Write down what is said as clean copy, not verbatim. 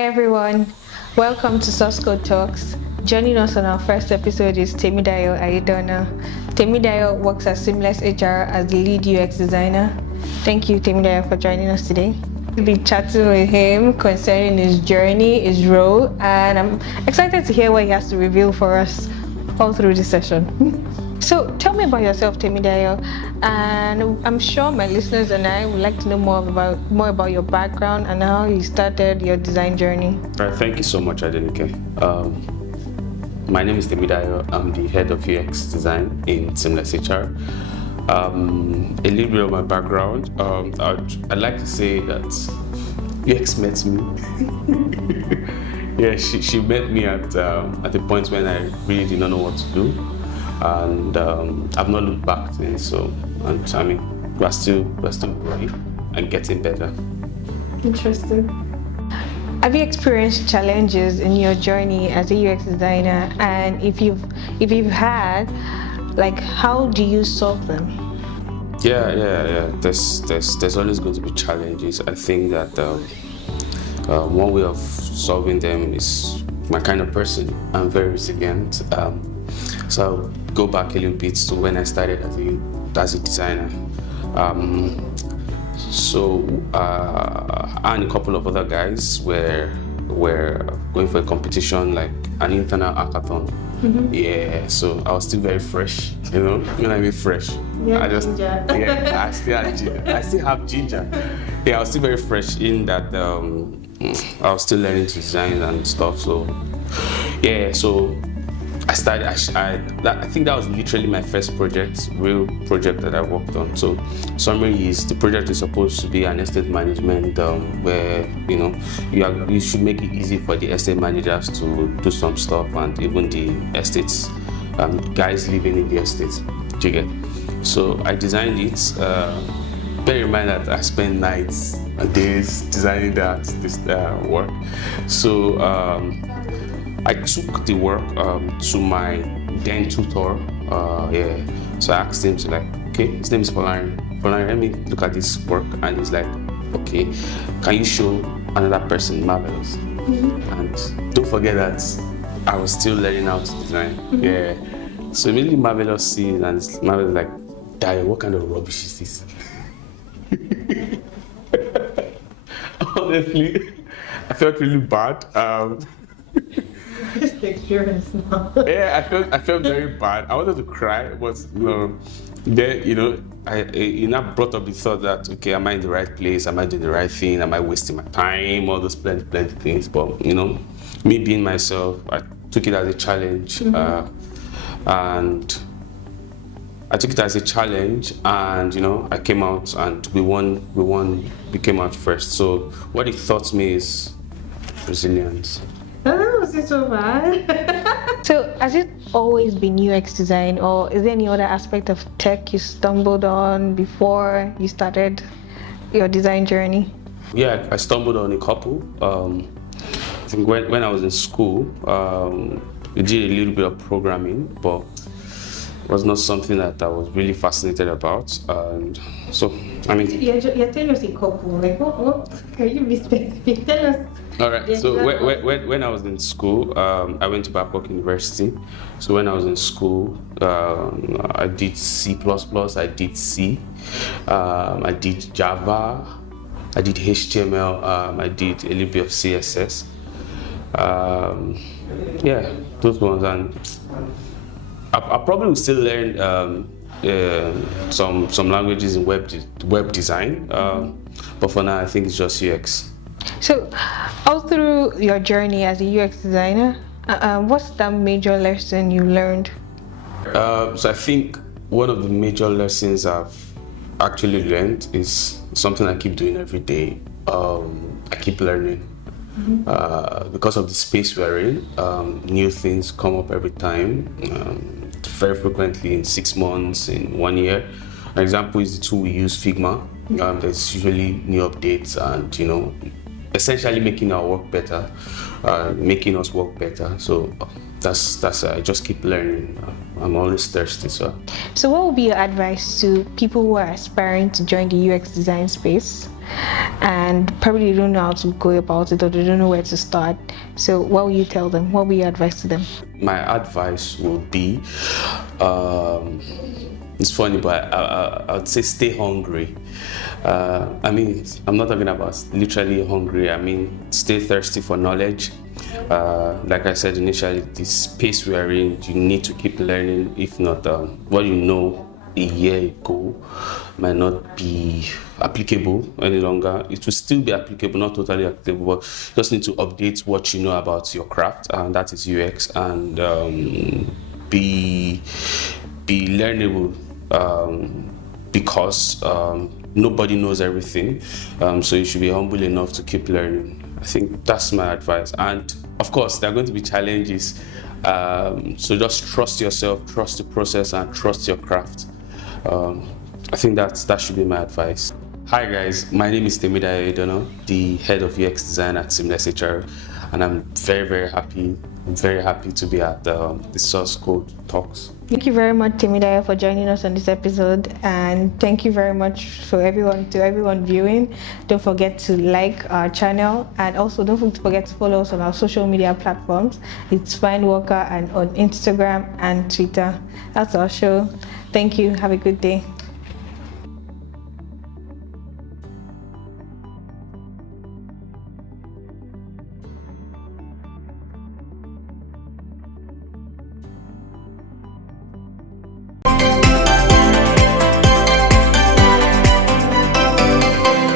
Hi everyone, welcome to Saucecode Talks. Joining us on our first episode is Temidayo Aiyedona. Temidayo works at SeamlessHR as the lead UX designer. Thank you, Temidayo, for joining us today. We'll be chatting with him concerning his journey, his role, and I'm excited to hear what he has to reveal for us all through this session. So tell me about yourself, Temidayo, and I'm sure my listeners and I would like to know more about your background and how you started your design journey. All right, thank you so much, Adenike. My name is Temidayo. I'm the head of UX design in SeamlessHR. A little bit of my background. I'd like to say that UX met me. Yeah, she met me at the point when I really did not know what to do. And I've not looked back since. So, and I mean, we're still growing and getting better. Interesting. Have you experienced challenges in your journey as a UX designer? And if you've had, like, how do you solve them? Yeah. There's always going to be challenges. I think that one way of solving them is my kind of person. I'm very resilient. So I'll go back a little bit to when I started as a designer. I and a couple of other guys were going for a competition, like an internal hackathon. Mm-hmm. Yeah, so I was still very fresh, when I mean fresh. Yeah, I still have ginger. Yeah, I was still very fresh in that I was still learning to design and stuff. So yeah, so I think that was literally my first real project that I worked on. So summary is, the project is supposed to be an estate management where you should make it easy for the estate managers to do some stuff, and even the estates guys living in the estates. Do you get? So I designed it. Bear in mind that I spent nights and days designing this work. So I took the work to my then tutor. So I asked him to, okay, his name is Folarin, let me look at this work. And he's like, okay, can you show another person Marvelous? Mm-hmm. And don't forget that I was still learning how to design. Mm-hmm. Yeah. So immediately Marvelous sees, and Marvelous like, Dayo, what kind of rubbish is this? Honestly, I felt really bad. Just experience now. Yeah, I felt very bad. I wanted to cry, but then I now brought up the thought that, okay, am I in the right place? Am I doing the right thing? Am I wasting my time? All those plenty things. But me being myself, I took it as a challenge, mm-hmm. And I took it as a challenge, and I came out and we won. We came out first. So what it taught me is resilience. Oh, was it so bad? So has it always been UX design, or is there any other aspect of tech you stumbled on before you started your design journey? Yeah, I stumbled on a couple. I think when I was in school, we did a little bit of programming, but it was not something that I was really fascinated about. And so, I mean... You're telling us a couple, like what? Can you be specific? Tell us. All right, so when I was in school, I went to Babcock University. So when I was in school, I did C++, I did C, I did Java, I did HTML, I did a little bit of CSS. Yeah, those ones. And I probably will still learn some languages in web design, but for now I think it's just UX. So, all through your journey as a UX designer, what's the major lesson you learned? So I think one of the major lessons I've actually learned is something I keep doing every day. I keep learning. Mm-hmm. Because of the space we're in, new things come up every time, very frequently, in 6 months, in 1 year. An example is the tool we use, Figma. There's usually new updates, and essentially making our work better, making us work better. So that's I just keep learning. I'm always thirsty. So what would be your advice to people who are aspiring to join the UX design space and probably don't know how to go about it, or they don't know where to start? So what will you tell them? What will be your advice to them? My advice would be, it's funny, but I would say stay hungry. I mean, I'm not talking about literally hungry. I mean, stay thirsty for knowledge. Like I said initially, the space we are in, you need to keep learning. If not, what you know a year ago might not be applicable any longer. It will still be applicable, not totally applicable, but you just need to update what you know about your craft, and that is UX, and be learnable, because nobody knows everything, so you should be humble enough to keep learning. I think that's my advice. And of course, there are going to be challenges, so just trust yourself, trust the process, and trust your craft. I think that should be my advice. Hi guys, my name is Temidayo, Aiyedona, the head of UX design at SeamlessHR, and I'm very happy. I'm very happy to be at the Saucecode Talks. Thank you very much, Temidayo, for joining us on this episode, and thank you very much for everyone viewing. Don't forget to like our channel, and also don't forget to follow us on our social media platforms. It's Find Worker and on Instagram and Twitter. That's our show. Thank you. Have a good day.